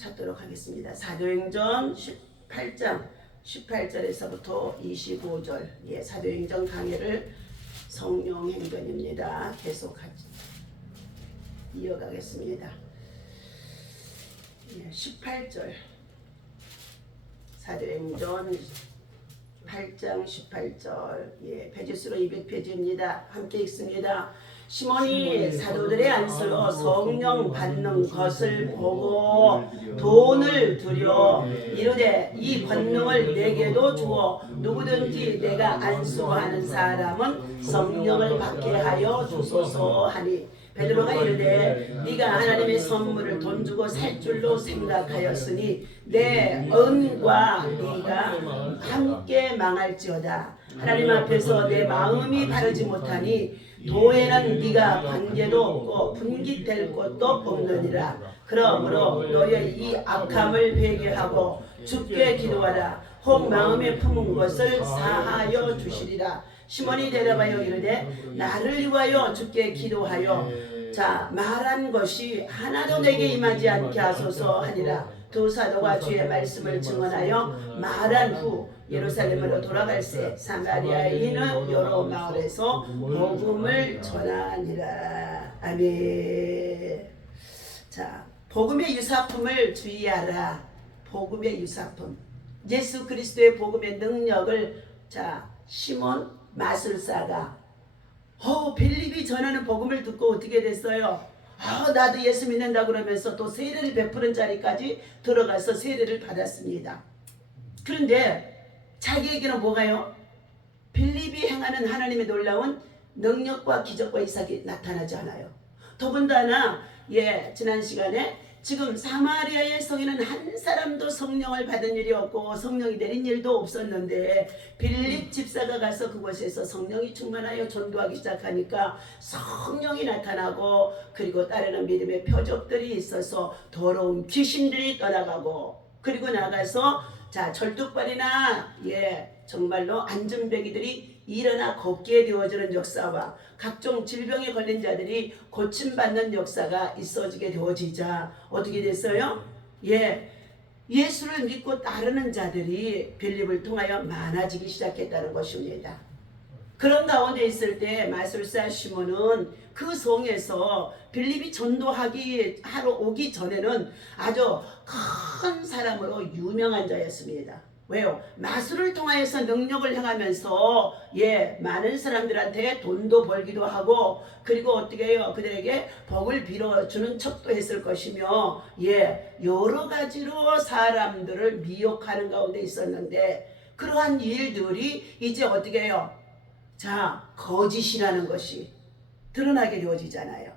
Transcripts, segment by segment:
찾도록 하겠습니다. 사도행전 18장 18절에서부터 25절 사도행전 강해를 성령 행전입니다. 계속 이어가겠습니다. 18절 사도행전 8장 18절 페이지수로 200페이지입니다. 함께 읽습니다. 시몬이 사도들의 안수로 성령 받는 것을 보고 돈을 들여 이르되 이 권능을 내게도 주어 누구든지 내가 안수하는 사람은 성령을 받게 하여 주소서 하니 베드로가 이르되 네가 하나님의 선물을 돈 주고 살 줄로 생각하였으니 내 은과 네가 함께 망할지어다. 하나님 앞에서 내 마음이 바르지 못하니 도에는 네가 관계도 없고 분깃될 것도 없느니라. 그러므로 너의 이 악함을 회개하고 주께 기도하라. 혹 마음에 품은 것을 사하여 주시리라. 시몬이 대답하여 이르되 나를 위하여 주께 기도하여 말한 것이 하나도 내게 임하지 않게 하소서 하니라. 두 사도가 주의 말씀을 증언하여 말한 후 예루살렘으로 돌아갈새 사마리아인은 여러 마을에서 복음을 전하니라. 아멘. 복음의 유사품을 주의하라. 복음의 유사품. 예수 그리스도의 복음의 능력을 시몬 마술사가 빌립이 전하는 복음을 듣고 어떻게 됐어요? 나도 예수 믿는다 그러면서 또 세례를 베푸는 자리까지 들어가서 세례를 받았습니다. 그런데 자기에게는 뭐가요? 빌립이 행하는 하나님의 놀라운 능력과 기적과 이삭이 나타나지 않아요. 더군다나 지난 시간에 지금 사마리아의 성에는 한 사람도 성령을 받은 일이 없고 성령이 내린 일도 없었는데 빌립 집사가 가서 그곳에서 성령이 충만하여 전도하기 시작하니까 성령이 나타나고 그리고 따르는 믿음의 표적들이 있어서 더러운 귀신들이 떠나가고 그리고 나가서 절뚝발이나 정말로 안전뱅이들이 일어나 걷게 되어지는 역사와 각종 질병에 걸린 자들이 고침받는 역사가 있어지게 되어지자 어떻게 됐어요? 예수를 믿고 따르는 자들이 빌립을 통하여 많아지기 시작했다는 것입니다. 그런 가운데 있을 때 마술사 시몬은 그 성에서 빌립이 전도하러 오기 전에는 아주 큰 사람으로 유명한 자였습니다. 왜요? 마술을 통하여서 능력을 행하면서 많은 사람들한테 돈도 벌기도 하고 그리고 어떻게 해요? 그들에게 복을 빌어주는 척도 했을 것이며 여러 가지로 사람들을 미혹하는 가운데 있었는데 그러한 일들이 이제 어떻게 해요? 거짓이라는 것이 드러나게 되어지잖아요.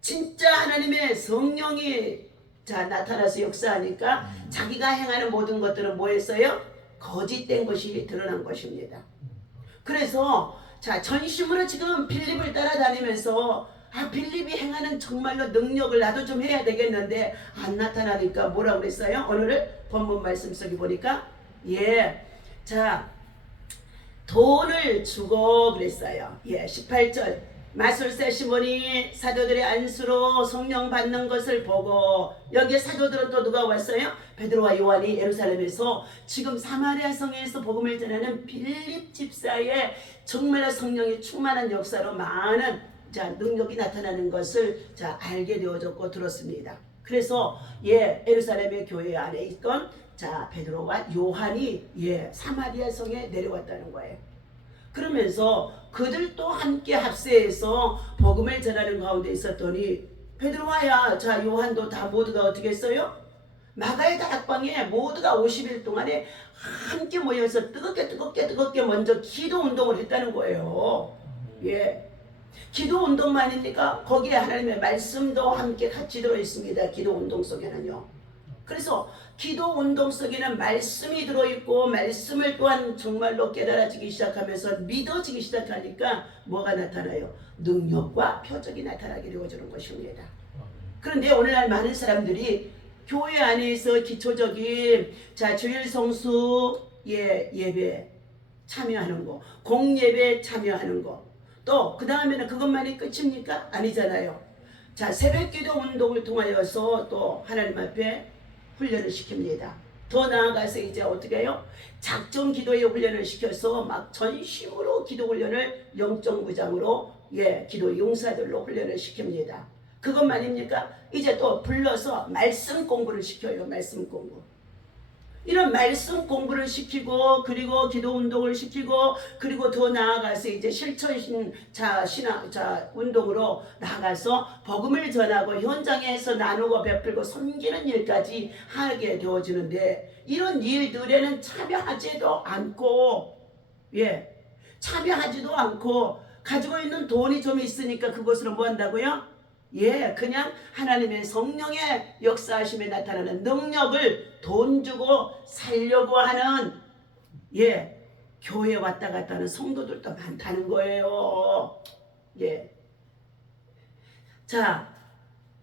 진짜 하나님의 성령이 나타나서 역사하니까 자기가 행하는 모든 것들은 뭐였어요? 거짓된 것이 드러난 것입니다. 그래서 전심으로 지금 빌립을 따라다니면서 빌립이 행하는 정말로 능력을 나도 좀 해야 되겠는데 안 나타나니까 뭐라고 그랬어요? 오늘 본문 말씀 속에 보니까 돈을 주고 그랬어요. 18절 마술사 시몬이 사도들의 안수로 성령 받는 것을 보고 여기에 사도들은 또 누가 왔어요? 베드로와 요한이 예루살렘에서 지금 사마리아 성에서 복음을 전하는 빌립 집사의 정말 성령이 충만한 역사로 많은 능력이 나타나는 것을 알게 되어졌고 들었습니다. 그래서 예루살렘의 교회 안에 있던 베드로와 요한이 사마리아 성에 내려왔다는 거예요. 그러면서 그들도 함께 합세해서 복음을 전하는 가운데 있었더니 베드로와 요한도 다 모두가 어떻게 했어요? 마가의 다락방에 모두가 50일 동안에 함께 모여서 뜨겁게 먼저 기도 운동을 했다는 거예요. 기도 운동만이니까 거기에 하나님의 말씀도 함께 같이 들어있습니다. 기도 운동 속에는요. 그래서 기도 운동 속에는 말씀이 들어있고 말씀을 또한 정말로 깨달아지기 시작하면서 믿어지기 시작하니까 뭐가 나타나요? 능력과 표적이 나타나게 되어지는 것입니다. 그런데 오늘날 많은 사람들이 교회 안에서 기초적인 주일 성수 예배 참여하는 거, 공예배 참여하는 거, 또 그 다음에는 그것만이 끝입니까? 아니잖아요. 새벽기도 운동을 통하여서 또 하나님 앞에 훈련을 시킵니다. 더 나아가서 이제 어떻게 해요? 작전 기도의 훈련을 시켜서 막 전심으로 기도 훈련을 영적 무장으로 기도 용사들로 훈련을 시킵니다. 그것만입니까? 이제 또 불러서 말씀 공부를 시켜요. 말씀 공부. 이런 말씀 공부를 시키고 그리고 기도 운동을 시키고 그리고 더 나아가서 이제 실천 신앙 운동으로 나가서 복음을 전하고 현장에서 나누고 베풀고 섬기는 일까지 하게 되어지는데 이런 일들에는 참여하지도 않고 참여하지도 않고 가지고 있는 돈이 좀 있으니까 그것으로 뭐 한다고요? 그냥 하나님의 성령의 역사하심에 나타나는 능력을 돈 주고 살려고 하는 교회 왔다 갔다 하는 성도들도 많다는 거예요. 자,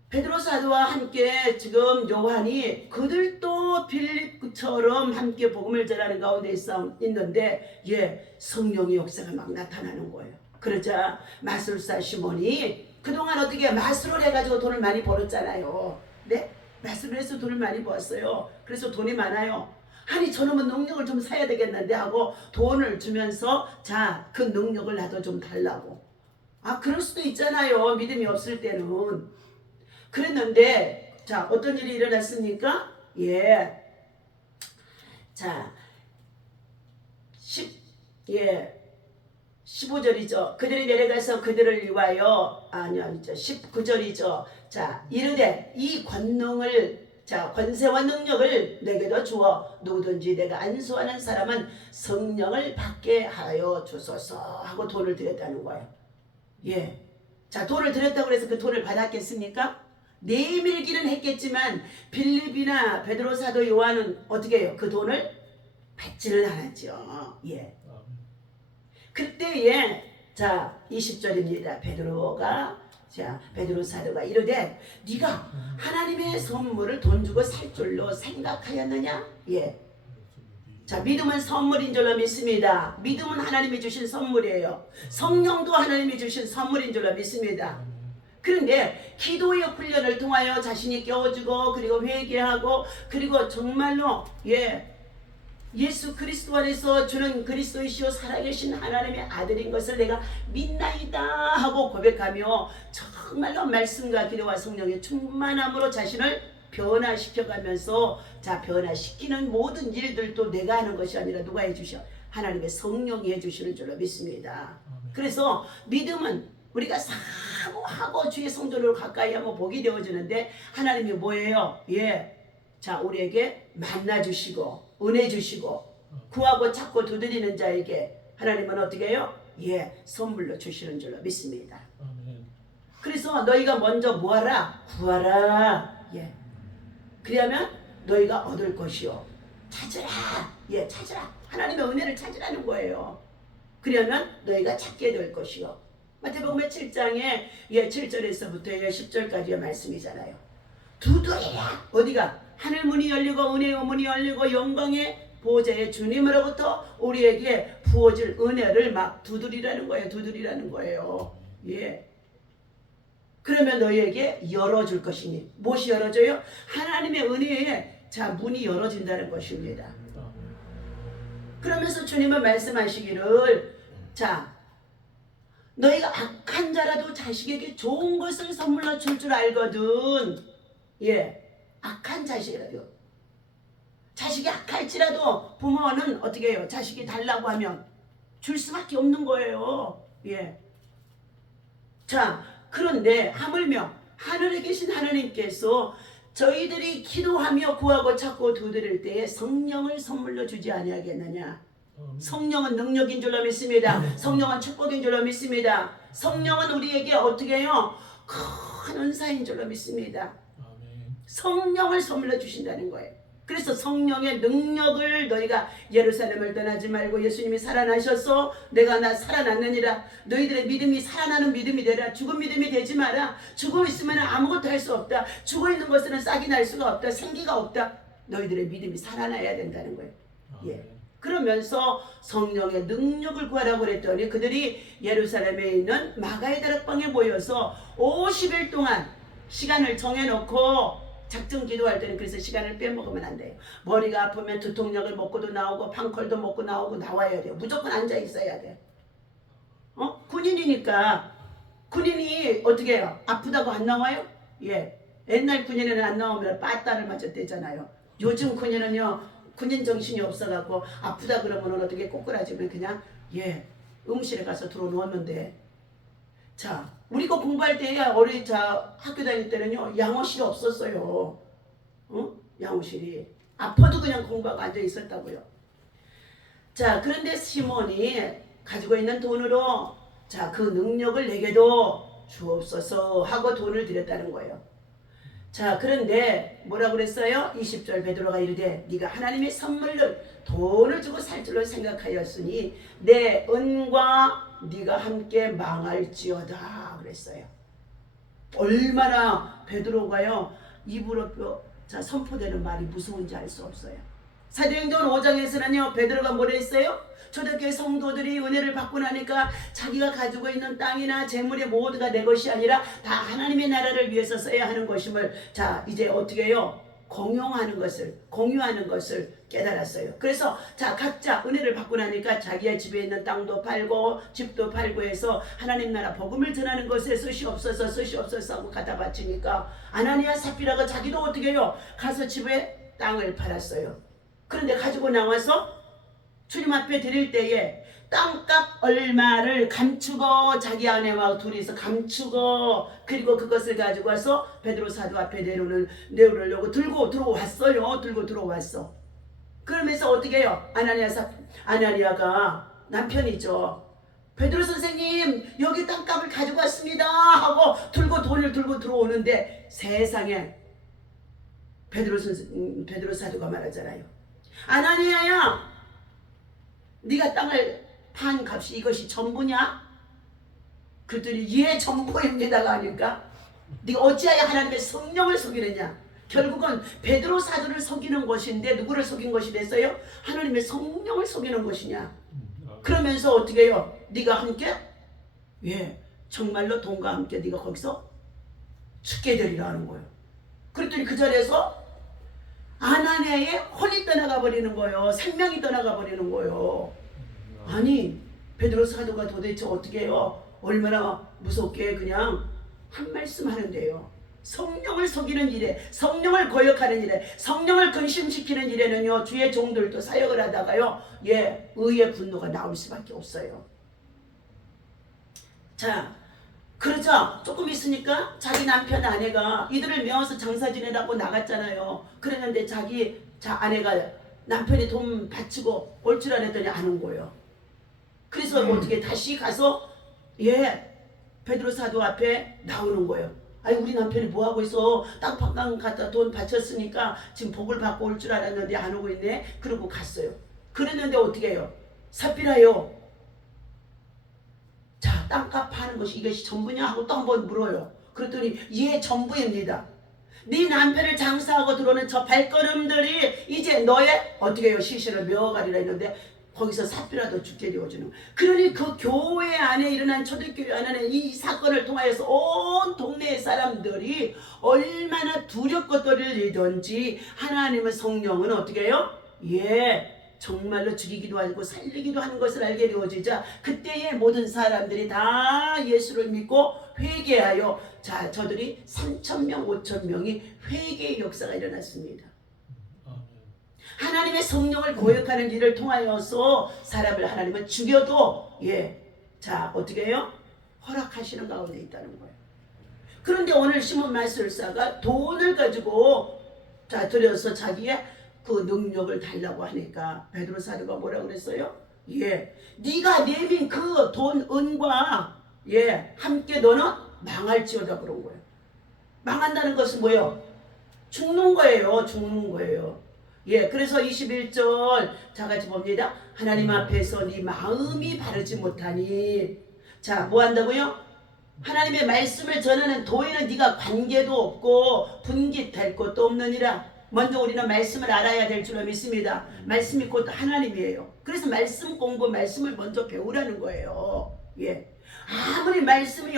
베드로 사도와 함께 지금 요한이 그들도 빌립처럼 함께 복음을 전하는 가운데 있는데 성령의 역사가 막 나타나는 거예요. 그러자 마술사 시몬이 그동안 어떻게 마술을 해가지고 돈을 많이 벌었잖아요. 네? 마술을 해서 돈을 많이 벌었어요. 그래서 돈이 많아요. 아니 저놈은 능력을 좀 사야 되겠는데 하고 돈을 주면서 자, 그 능력을 나도 좀 달라고. 그럴 수도 있잖아요. 믿음이 없을 때는. 그랬는데 자, 어떤 일이 일어났습니까? 자, 15절이죠. 그들이 내려가서 그들을 위하여 19절이죠. 자, 이르되 이 권능을 권세와 능력을 내게도 주어 누구든지 내가 안수하는 사람은 성령을 받게 하여 주소서 하고 돈을 드렸다는 거예요. 자, 돈을 드렸다고 해서 그 돈을 받았겠습니까? 내밀기는 했겠지만 빌립이나 베드로 사도 요한은 어떻게 해요? 그 돈을 받지는 않았죠. 그때에 자 20절입니다. 베드로 사도가 이르되 네가 하나님의 선물을 돈 주고 살 줄로 생각하였느냐? 자, 믿음은 선물인 줄로 믿습니다. 믿음은 하나님이 주신 선물이에요. 성령도 하나님이 주신 선물인 줄로 믿습니다. 그런데 기도의 훈련을 통하여 자신이 깨워지고 그리고 회개하고 그리고 정말로 예수 그리스도 안에서 주는 그리스도이시오 살아계신 하나님의 아들인 것을 내가 믿나이다 하고 고백하며 정말로 말씀과 기도와 성령의 충만함으로 자신을 변화시켜가면서 변화시키는 모든 일들도 내가 하는 것이 아니라 누가 해주셔? 하나님의 성령이 해주시는 줄로 믿습니다. 그래서 믿음은 우리가 사모하고 주의 성도를 가까이 하면 복이 되어지는데 하나님이 뭐예요? 자, 우리에게 만나주시고 은혜 주시고 구하고 찾고 두드리는 자에게 하나님은 어떻게 해요? 선물로 주시는 줄로 믿습니다. 그래서 너희가 먼저 뭐하라? 구하라. 그러면 너희가 얻을 것이요. 찾으라. 찾으라. 하나님의 은혜를 찾으라는 거예요. 그러면 너희가 찾게 될 것이요. 마태복음 7장에 7절에서부터 10절까지의 말씀이잖아요. 두드리라. 어디가? 하늘 문이 열리고 은혜의 문이 열리고 영광의 보좌의 주님으로부터 우리에게 부어질 은혜를 막 두드리라는 거예요. 두드리라는 거예요. 그러면 너희에게 열어줄 것이니 무엇이 열어줘요? 하나님의 은혜에 문이 열어진다는 것입니다. 그러면서 주님은 말씀하시기를 너희가 악한 자라도 자식에게 좋은 것을 선물로 줄 줄 알거든. 악한 자식이라도 자식이 악할지라도 부모는 어떻게 해요? 자식이 달라고 하면 줄 수밖에 없는 거예요. 자, 그런데 하물며 하늘에 계신 하나님께서 저희들이 기도하며 구하고 찾고 두드릴 때에 성령을 선물로 주지 아니하겠느냐? 성령은 능력인 줄로 믿습니다. 성령은 축복인 줄로 믿습니다. 성령은 우리에게 어떻게 해요? 큰 은사인 줄로 믿습니다. 성령을 선물로 주신다는 거예요. 그래서 성령의 능력을 너희가 예루살렘을 떠나지 말고 예수님이 살아나셔서 내가 나 살아났느니라. 너희들의 믿음이 살아나는 믿음이 되라. 죽은 믿음이 되지 마라. 죽어 있으면 아무것도 할 수 없다. 죽어 있는 것은 싹이 날 수가 없다. 생기가 없다. 너희들의 믿음이 살아나야 된다는 거예요. 그러면서 성령의 능력을 구하라고 그랬더니 그들이 예루살렘에 있는 마가의 다락방에 모여서 50일 동안 시간을 정해놓고 작정 기도할 때는 그래서 시간을 빼먹으면 안 돼요. 머리가 아프면 두통약을 먹고도 나오고 방콜도 먹고 나오고 나와야 돼요. 무조건 앉아 있어야 돼. 군인이니까 군인이 어떻게 해요? 아프다고 안 나와요? 예. 옛날 군인은 안 나오면 빠따를 맞았대잖아요. 요즘 군인은요, 군인 정신이 없어갖고 아프다 그러면 어떻게 꼬꾸라지면 그냥 의무실에 가서 들어놓으면 돼. 자, 우리가 공부할 때 학교 다닐 때는요, 양호실이 없었어요. 양호실이. 아파도 그냥 공부하고 앉아 있었다고요. 자, 그런데 시몬이 가지고 있는 돈으로 자, 그 능력을 내게도 주옵소서 하고 돈을 드렸다는 거예요. 자, 그런데 뭐라고 그랬어요? 20절 베드로가 이르되 네가 하나님의 선물을 돈을 주고 살 줄로 생각하였으니 내 은과 네가 함께 망할지어다 그랬어요. 얼마나 베드로가요 입으로 선포되는 말이 무서운지 알 수 없어요. 사도행전 5장에서는요 베드로가 뭐라 했어요? 초대교회 성도들이 은혜를 받고 나니까 자기가 가지고 있는 땅이나 재물이 모두가 내 것이 아니라 다 하나님의 나라를 위해서 써야 하는 것임을 자 이제 어떻게 해요? 공유하는 것을 깨달았어요. 그래서 자 각자 은혜를 받고 나니까 자기의 집에 있는 땅도 팔고 집도 팔고 해서 하나님 나라 복음을 전하는 것에 쓰시옵소서 하고 갖다 바치니까 아나니아 삽비라가 자기도 어떻게 해요? 가서 집에 땅을 팔았어요. 그런데 가지고 나와서 주님 앞에 드릴 때에 땅값 얼마를 감추고 자기 아내와 둘이서 감추고 그리고 그것을 가지고 와서 베드로 사도 앞에 내놓으려고 들고 들어왔어. 그러면서 어떻게 해요? 아나니아가 남편이죠. 베드로 선생님 여기 땅값을 가지고 왔습니다 하고 돈을 들고 들어오는데 세상에 베드로 사도가 말하잖아요. 아나니아야 네가 땅을 판 값이 이것이 전부냐? 그들이 예 전부입니다가 아닐까? 네가 어찌하여 하나님의 성령을 속이느냐? 결국은 베드로 사도를 속이는 것인데 누구를 속인 것이 됐어요? 하나님의 성령을 속이는 것이냐? 그러면서 어떻게 해요? 네가 함께? 정말로 돈과 함께 네가 거기서 죽게 되리라는 거예요. 그랬더니 그 자리에서 아나니아의 혼이 떠나가 버리는 거예요. 생명이 떠나가 버리는 거예요. 아니 베드로 사도가 도대체 어떻게 해요? 얼마나 무섭게 그냥 한 말씀 하는데요. 성령을 속이는 일에, 성령을 거역하는 일에, 성령을 근심시키는 일에는요 주의 종들도 사역을 하다가요 의의 분노가 나올 수밖에 없어요. 자, 그러자 조금 있으니까 자기 남편 아내가 이들을 메워서 장사 지내라고 나갔잖아요. 그랬는데 자기 아내가 남편이 돈 바치고 올 줄 알았더니 안 온 거예요. 그래서 어떻게 다시 가서 베드로 사도 앞에 나오는 거예요. 아니 우리 남편이 뭐 하고 있어? 땅 갖다 돈 바쳤으니까 지금 복을 받고 올 줄 알았는데 안 오고 있네. 그러고 갔어요. 그랬는데 어떻게 해요? 삽비라요. 자, 땅값 파는 것이 이것이 전부냐 하고 또 한번 물어요. 그랬더니 전부입니다. 네 남편을 장사하고 들어오는 저 발걸음들이 이제 너의 어떻게 해요? 시신을 메어가리라 했는데 거기서 삽비라도 죽게 되어주는. 그러니 그 교회 안에 일어난 초대교회 안에 이 사건을 통하여서 온 동네의 사람들이 얼마나 두렵고 떨리던지 하나님의 성령은 어떻게 해요? 정말로 죽이기도 하고 살리기도 하는 것을 알게 되어지자 그때의 모든 사람들이 다 예수를 믿고 회개하여 자 저들이 3,000명 5,000명이 회개의 역사가 일어났습니다. 하나님의 성령을 고역하는 일을 통하여서 사람을 하나님은 죽여도 자 어떻게 해요? 허락하시는 가운데 있다는 거예요. 그런데 오늘 시몬 마술사가 돈을 가지고 자 들여서 자기의 그 능력을 달라고 하니까 베드로 사도가 뭐라고 그랬어요? 네가 내민 그 돈 은과 함께 너는 망할지어다 그런 거예요. 망한다는 것은 뭐예요? 죽는 거예요. 그래서 21절 자 같이 봅니다. 하나님 앞에서 네 마음이 바르지 못하니 자 뭐 한다고요? 하나님의 말씀을 전하는 도에는 네가 관계도 없고 분깃할 것도 없느니라. 먼저 우리는 말씀을 알아야 될 줄로 믿습니다. 말씀이 곧 하나님이에요. 그래서 말씀 공부, 말씀을 먼저 배우라는 거예요. 아무리 말씀이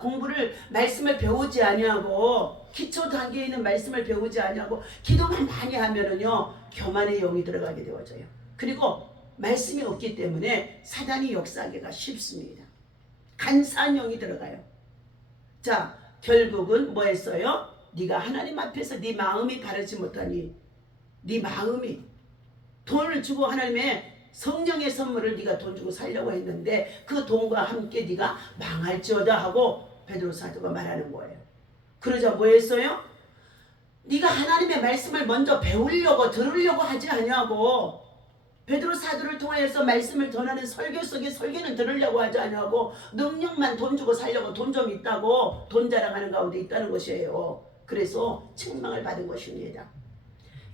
공부를 말씀을 배우지 아니하고 기초 단계에 있는 말씀을 배우지 아니하고 기도만 많이 하면은요 교만의 영이 들어가게 되어져요. 그리고 말씀이 없기 때문에 사단이 역사하기가 쉽습니다. 간사한 영이 들어가요. 자, 결국은 뭐 했어요? 네가 하나님 앞에서 네 마음이 바르지 못하니 네 마음이 돈을 주고 하나님의 성령의 선물을 네가 돈 주고 살려고 했는데 그 돈과 함께 네가 망할지어다 하고 베드로 사도가 말하는 거예요. 그러자 뭐 했어요? 네가 하나님의 말씀을 먼저 배우려고 들으려고 하지 아니하고 베드로 사도를 통하여서 말씀을 전하는 설교 속에 설교는 들으려고 하지 아니하고 능력만 돈 주고 살려고 돈 좀 있다고 돈 자랑하는 가운데 있다는 것이에요. 그래서 책망을 받은 것입니다.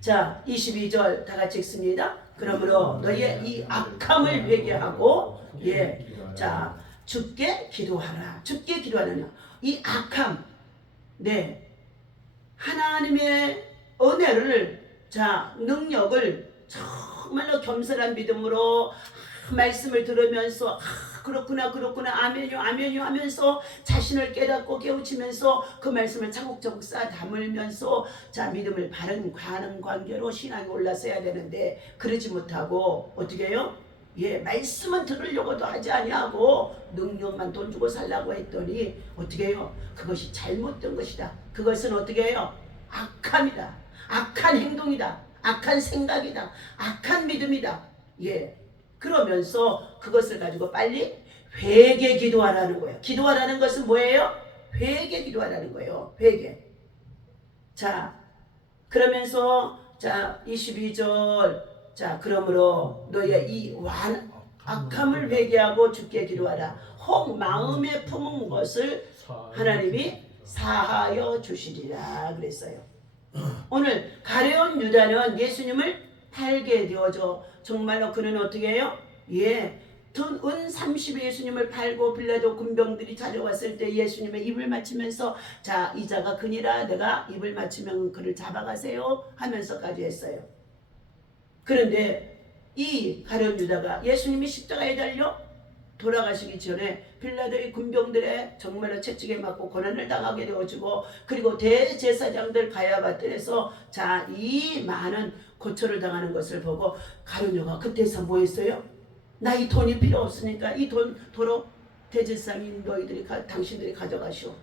자, 22절 다 같이 읽습니다. 그러므로 너희의 이 악함을 회개하고 자, 주께 기도하라. 주께 기도하느냐. 이 악함, 하나님의 은혜를, 자, 능력을 정말로 겸손한 믿음으로 말씀을 들으면서 그렇구나 아멘요 하면서 자신을 깨닫고 깨우치면서 그 말씀을 차곡차곡 쌓아 담으면서 자 믿음을 바른 가는 관계로 신앙이 올라서야 되는데 그러지 못하고 어떻게 해요? 말씀은 들으려고도 하지 아니하고 능력만 돈 주고 살라고 했더니 어떻게 해요? 그것이 잘못된 것이다. 그것은 어떻게 해요? 악함이다. 악한 행동이다. 악한 생각이다. 악한 믿음이다. 그러면서 그것을 가지고 빨리 회개 기도하라는 거예요. 기도하라는 것은 뭐예요? 회개 기도하라는 거예요. 회개. 자, 그러면서 자 22절 자 그러므로 너의 이 악함을 회개하고 주께 기도하라. 혹 마음에 품은 것을 하나님이 사하여 주시리라 그랬어요. 오늘 가룟 유다는 예수님을 팔게 되어져 정말로 그는 어떻게 해요? 돈 은 30에 예수님을 팔고 빌라도 군병들이 찾아왔을 때 예수님의 입을 맞추면서 자 이자가 그니라 내가 입을 맞추면 그를 잡아가세요 하면서까지 했어요. 그런데 이 가룟 유다가 예수님이 십자가에 달려 돌아가시기 전에 빌라도의 군병들의 정말로 채찍에 맞고 고난을 당하게 되어지고 그리고 대제사장들 가야바들에서 자 이 많은 고초를 당하는 것을 보고 가룟 유다가 그때서 뭐 했어요? 나 이 돈이 필요 없으니까 이 돈 도로 대제사장인 너희들이 당신들이 가져가시오.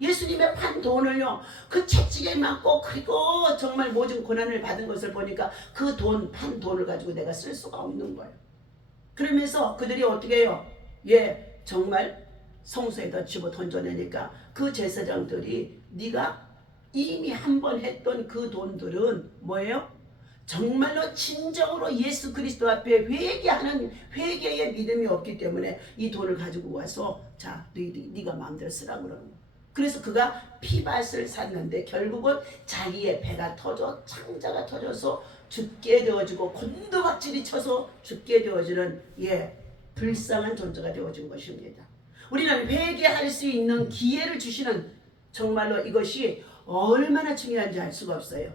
예수님의 판 돈을요 그 채찍에 맞고 그리고 정말 모든 고난을 받은 것을 보니까 그 돈 판 돈을 가지고 내가 쓸 수가 없는 거예요. 그러면서 그들이 어떻게 해요? 정말 성소에다 집어 던져내니까 그 제사장들이 네가 이미 한 번 했던 그 돈들은 뭐예요? 정말로 진정으로 예수 그리스도 앞에 회개하는 회개의 믿음이 없기 때문에 이 돈을 가지고 와서 자 네가 마음대로 쓰라고 그러는 거예요. 그래서 그가 피밭을 샀는데 결국은 자기의 배가 터져 창자가 터져서 죽게 되어지고 곤두박질이 쳐서 죽게 되어지는 불쌍한 존재가 되어진 것입니다. 우리는 회개할 수 있는 기회를 주시는 정말로 이것이 얼마나 중요한지 알 수가 없어요.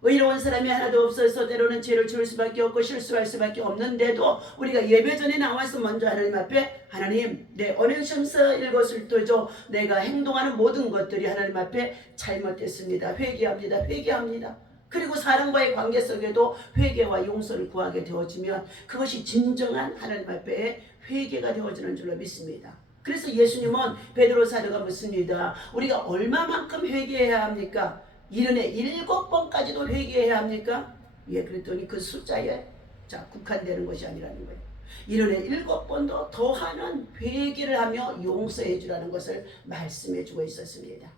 의로운 사람이 하나도 없어서 때로는 죄를 지을 수밖에 없고 실수할 수밖에 없는데도 우리가 예배 전에 나와서 먼저 하나님 앞에 하나님 내 언행심서 일거수일투족 내가 행동하는 모든 것들이 하나님 앞에 잘못됐습니다. 회개합니다. 그리고 사람과의 관계 속에도 회개와 용서를 구하게 되어지면 그것이 진정한 하나님 앞에 회개가 되어지는 줄로 믿습니다. 그래서 예수님은 베드로 사도가 묻습니다. 우리가 얼마만큼 회개해야 합니까? 70에 7번까지도 회개해야 합니까? 그랬더니 그 숫자에 국한되는 것이 아니라는 거예요. 70에 7번도 더하는 회개를 하며 용서해 주라는 것을 말씀해 주고 있었습니다.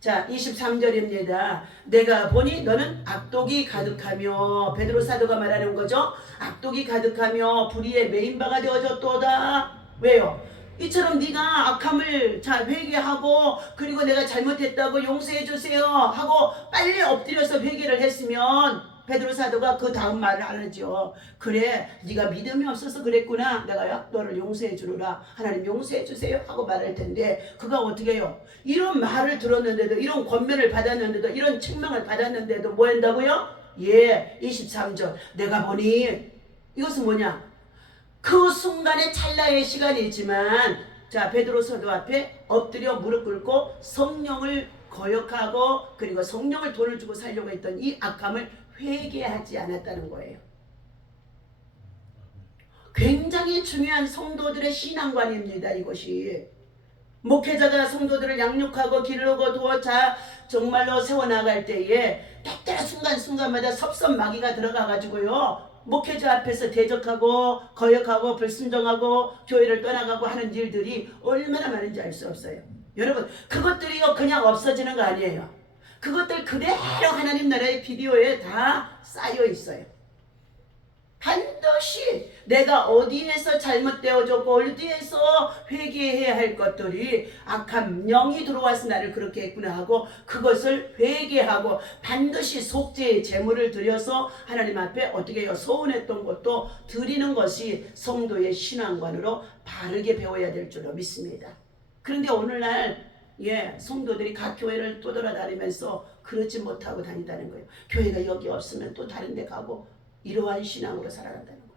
자 23절입니다. 내가 보니 너는 악독이 가득하며 베드로 사도가 말하는 거죠. 악독이 가득하며 불의에 매인 바가 되어졌도다. 왜요? 이처럼 네가 악함을 회개하고 그리고 내가 잘못했다고 용서해 주세요 하고 빨리 엎드려서 회개를 했으면 베드로 사도가 그 다음 말을 하죠. 그래 네가 믿음이 없어서 그랬구나. 내가 너를 용서해 주노라. 하나님 용서해 주세요 하고 말할 텐데 그가 어떻게 해요? 이런 말을 들었는데도 이런 권면을 받았는데도 이런 책망을 받았는데도 뭐 한다고요? 23절 내가 보니 이것은 뭐냐? 그 순간의 찰나의 시간이지만 자 베드로 사도 앞에 엎드려 무릎 꿇고 성령을 거역하고 그리고 성령을 돈을 주고 살려고 했던 이 악함을 회개하지 않았다는 거예요. 굉장히 중요한 성도들의 신앙관입니다. 이것이 목회자가 성도들을 양육하고 기르고 도와자 정말로 세워나갈 때에 때때로 순간순간마다 섭섭마귀가 들어가가지고요 목회자 앞에서 대적하고 거역하고 불순종하고 교회를 떠나가고 하는 일들이 얼마나 많은지 알 수 없어요. 여러분 그것들이요 그냥 없어지는 거 아니에요. 그것들 그대로 하나님 나라의 비디오에 다 쌓여 있어요. 반드시 내가 어디에서 잘못되어졌고 어디에서 회개해야 할 것들이 악한 영이 들어와서 나를 그렇게 했구나 하고 그것을 회개하고 반드시 속죄의 제물을 드려서 하나님 앞에 어떻게 해요? 서운했던 것도 드리는 것이 성도의 신앙관으로 바르게 배워야 될 줄로 믿습니다. 그런데 오늘날 성도들이 각 교회를 떠돌아다니면서 그러지 못하고 다닌다는 거예요. 교회가 여기 없으면 또 다른 데 가고 이러한 신앙으로 살아간다는 거예요.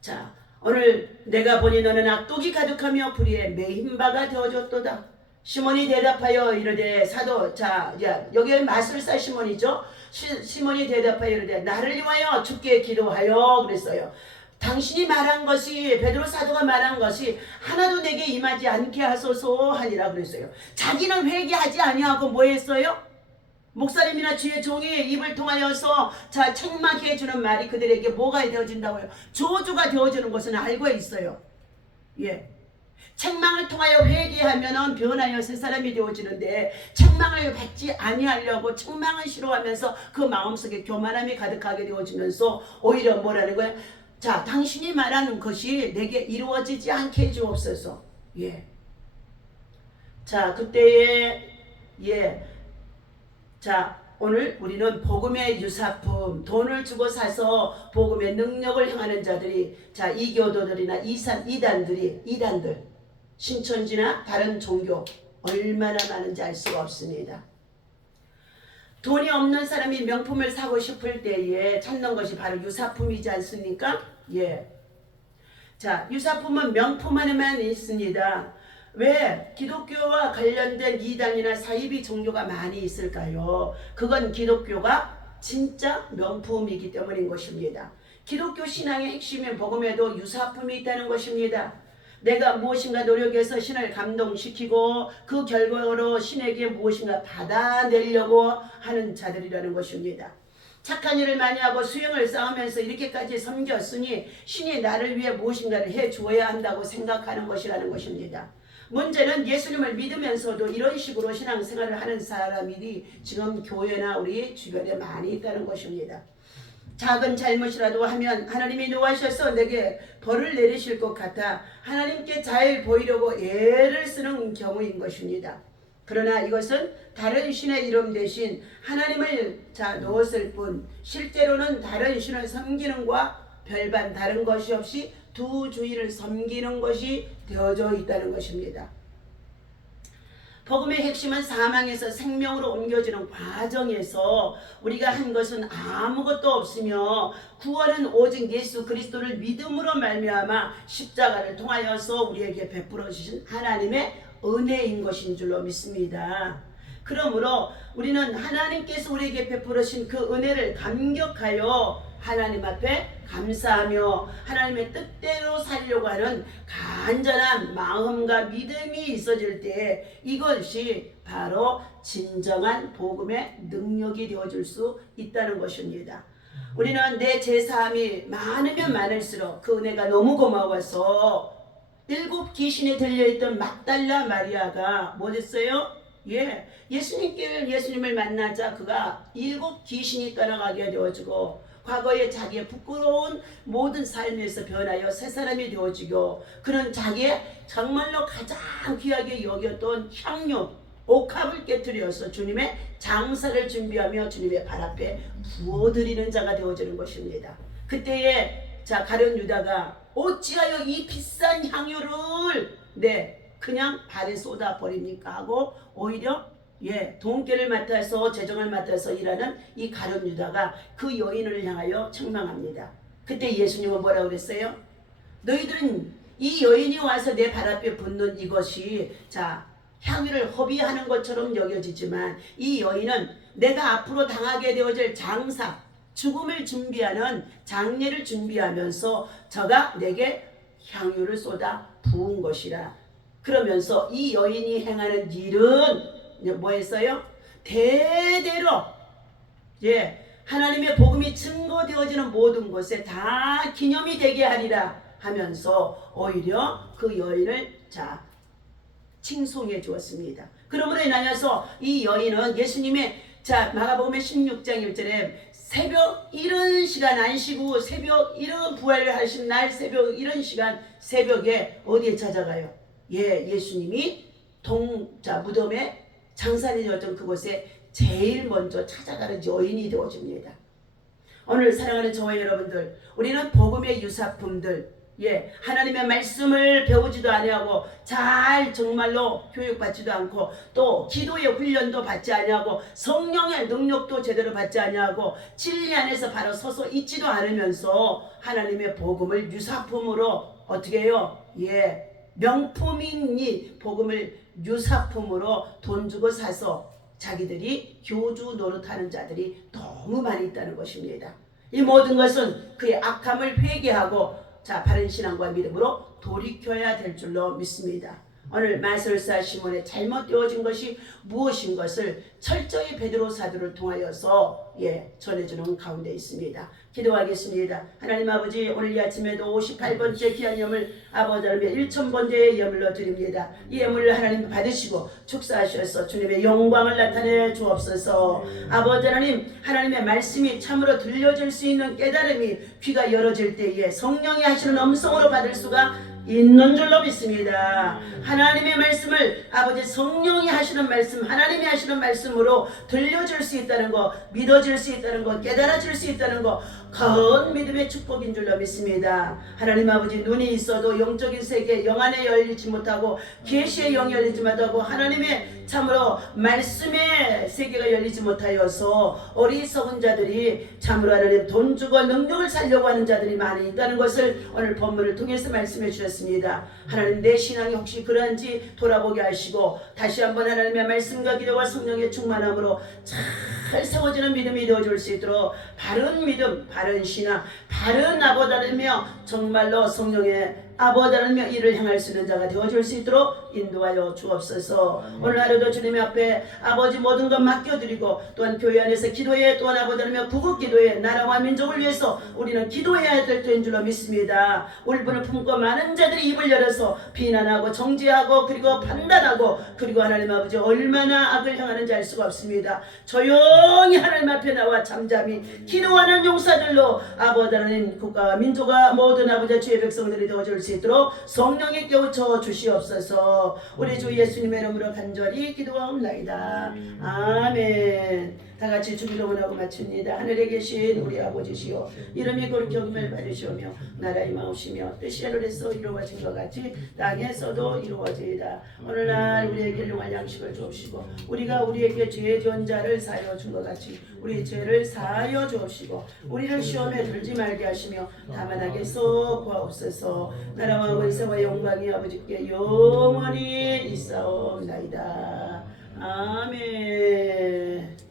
자, 오늘 내가 보니 너는 악독이 가득하며 불의에 매인 바가 되어졌도다. 시몬이 대답하여 이르되 사도 여기 마술사 시몬이죠. 시몬이 대답하여 이르되 나를 위하여 주께 기도하여 그랬어요. 당신이 말한 것이 베드로 사도가 말한 것이 하나도 내게 임하지 않게 하소서 하니라 그랬어요. 자기는 회개하지 아니하고 뭐 했어요? 목사님이나 주의 종이 입을 통하여서 책망해 해주는 말이 그들에게 뭐가 되어진다고요? 저주가 되어지는 것은 알고 있어요. 책망을 통하여 회개하면 변하여 새 사람이 되어지는데 책망을 받지 아니하려고 책망을 싫어하면서 그 마음속에 교만함이 가득하게 되어지면서 오히려 뭐라는 거예요? 자, 당신이 말하는 것이 내게 이루어지지 않게 해주옵소서. 자, 그때에 자, 오늘 우리는 복음의 유사품, 돈을 주고 사서 복음의 능력을 행하는 자들이 이교도들이나 이단들, 신천지나 다른 종교 얼마나 많은지 알 수가 없습니다. 돈이 없는 사람이 명품을 사고 싶을 때에 찾는 것이 바로 유사품이지 않습니까? 자, 유사품은 명품 안에만 있습니다. 왜 기독교와 관련된 이단이나 사이비 종교가 많이 있을까요? 그건 기독교가 진짜 명품이기 때문인 것입니다. 기독교 신앙의 핵심인 복음에도 유사품이 있다는 것입니다. 내가 무엇인가 노력해서 신을 감동시키고 그 결과로 신에게 무엇인가 받아내려고 하는 자들이라는 것입니다. 착한 일을 많이 하고 수영을 쌓으면서 이렇게까지 섬겼으니 신이 나를 위해 무엇인가를 해주어야 한다고 생각하는 것이라는 것입니다. 문제는 예수님을 믿으면서도 이런 식으로 신앙생활을 하는 사람이 지금 교회나 우리 주변에 많이 있다는 것입니다. 작은 잘못이라도 하면 하나님이 노하셔서 내게 벌을 내리실 것 같아 하나님께 잘 보이려고 애를 쓰는 경우인 것입니다. 그러나 이것은 다른 신의 이름 대신 하나님을 넣었을 뿐 실제로는 다른 신을 섬기는 것과 별반 다른 것이 없이 두 주인을 섬기는 것이 되어져 있다는 것입니다. 복음의 핵심은 사망에서 생명으로 옮겨지는 과정에서 우리가 한 것은 아무것도 없으며 구원은 오직 예수 그리스도를 믿음으로 말미암아 십자가를 통하여서 우리에게 베풀어 주신 하나님의 은혜인 것인 줄로 믿습니다. 그러므로 우리는 하나님께서 우리에게 베풀으신 그 은혜를 감격하여 하나님 앞에 감사하며 하나님의 뜻대로 살려고 하는 간절한 마음과 믿음이 있어질 때 이것이 바로 진정한 복음의 능력이 되어줄 수 있다는 것입니다. 우리는 내 제사함이 많으면 많을수록 그 은혜가 너무 고마워서 7 귀신이 들려있던 막달라 마리아가 뭐 됐어요? 예수님을 만나자 그가 7 귀신이 떠나가게 되어지고 과거에 자기의 부끄러운 모든 삶에서 변하여 새 사람이 되어지고 그는 자기의 정말로 가장 귀하게 여겼던 향료 옥합을 깨뜨려서 주님의 장사를 준비하며 주님의 발 앞에 부어드리는 자가 되어지는 것입니다. 그때에 가룟 유다가 어찌하여 이 비싼 향유를 그냥 발에 쏟아 버립니까 하고 오히려 돈깨를 맡아서 재정을 맡아서 일하는 이 가룟 유다가 그 여인을 향하여 책망합니다. 그때 예수님은 뭐라고 그랬어요? 너희들은 이 여인이 와서 내 발 앞에 붙는 이것이 자 향유를 허비하는 것처럼 여겨지지만 이 여인은 내가 앞으로 당하게 되어질 장사 죽음을 준비하는 장례를 준비하면서 저가 내게 향유를 쏟아 부은 것이라. 그러면서 이 여인이 행하는 일은 뭐였어요? 대대로 하나님의 복음이 증거되어지는 모든 곳에 다 기념이 되게 하리라 하면서 오히려 그 여인을 칭송해 주었습니다. 그러므로 인하여서 이 여인은 예수님의 마가복음 16장 1절에 새벽 이른 시간 안식 새벽 이른 부활을 하신 날 새벽 이른 시간 새벽에 어디에 찾아가요? 예수님이 무덤에 장사를 되었던 그곳에 제일 먼저 찾아가는 여인이 되어줍니다. 오늘 사랑하는 저와 여러분들, 우리는 복음의 유사품들, 하나님의 말씀을 배우지도 아니하고 잘 정말로 교육받지도 않고 또 기도의 훈련도 받지 아니하고 성령의 능력도 제대로 받지 아니하고 진리 안에서 바로 서서 있지도 않으면서 하나님의 복음을 유사품으로 어떻게 해요? 명품인 이 복음을 유사품으로 돈 주고 사서 자기들이 교주 노릇하는 자들이 너무 많이 있다는 것입니다. 이 모든 것은 그의 악함을 회개하고 바른 신앙과 믿음으로 돌이켜야 될 줄로 믿습니다. 오늘 마술사 시몬의 잘못되어진 것이 무엇인 것을 철저히 베드로 사도를 통하여서 전해주는 가운데 있습니다. 기도하겠습니다. 하나님 아버지, 오늘 이 아침에도 58번째 귀한 예물 아버지 하나님의 1000번째의 예물로 드립니다. 이 예물을 하나님 받으시고 축사하셔서 주님의 영광을 나타내 주옵소서. 아버지 하나님, 하나님의 말씀이 참으로 들려질 수 있는 깨달음이 귀가 열어질 때에 성령이 하시는 음성으로 받을 수가 있는 줄로 믿습니다. 하나님의 말씀을 아버지 성령이 하시는 말씀, 하나님이 하시는 말씀으로 들려줄 수 있다는 거, 믿어질 수 있다는 거, 깨달아질 수 있다는 거, 큰 믿음의 축복인 줄로 믿습니다. 하나님 아버지, 눈이 있어도 영적인 세계 영 안에 열리지 못하고 계시의 영이 열리지 못하고 하나님의 참으로 말씀의 세계가 열리지 못하여서 어리석은 자들이 참으로 하나님 돈 주고 능력을 살려고 하는 자들이 많이 있다는 것을 오늘 본문을 통해서 말씀해 주셨습니다. 하나님, 내 신앙이 혹시 그러한지 돌아보게 하시고 다시 한번 하나님의 말씀과 기도와 성령의 충만함으로 잘 세워지는 믿음이 되어줄 수 있도록 바른 믿음, 바른 신앙, 바른 아버다르며 정말로 성령의 아버다르며 일을 행할 수 있는 자가 되어줄 수 있도록 인도하여 주옵소서. 오늘 하루도 주님의 앞에 아버지 모든 것 맡겨드리고 또한 교회 안에서 기도해 또한 아버다르며 구국 기도해 나라와 민족을 위해서 우리는 기도해야 될 때인 줄로 믿습니다. 울분을 품고 많은 자들이 입을 열어서 비난하고 정죄하고 그리고 판단하고 그리고 하나님 아버지 얼마나 악을 행하는지 알 수가 없습니다. 조용히 하나님 앞에 나와 잠잠히 기도하는 용사들로 아버지 하나님 국가와 민족과 모든 아버지 주의 백성들이 되어줄 수 있도록 성령에 깨우쳐 주시옵소서. 우리 주 예수님의 이름으로 간절히 기도하옵나이다. 아멘. 다같이 주기도문하고 마칩니다. 하늘에 계신 우리 아버지시여, 이름이 거룩히 여김을 받으시오며 나라의 마옵시며 뜻이 하늘에서 이루어진 것 같이 땅에서도 이루어지이다. 오늘날 우리에게 일용할 양식을 주옵시고 우리가 우리에게 죄 지은 자를 사하여 준 것 같이 우리 죄를 사하여 주옵시고 우리를 시험에 들지 말게 하시며 다만 악에서 구하옵소서. 나라와 권세와 영광이 아버지께 영원히 있사옵나이다. 아멘.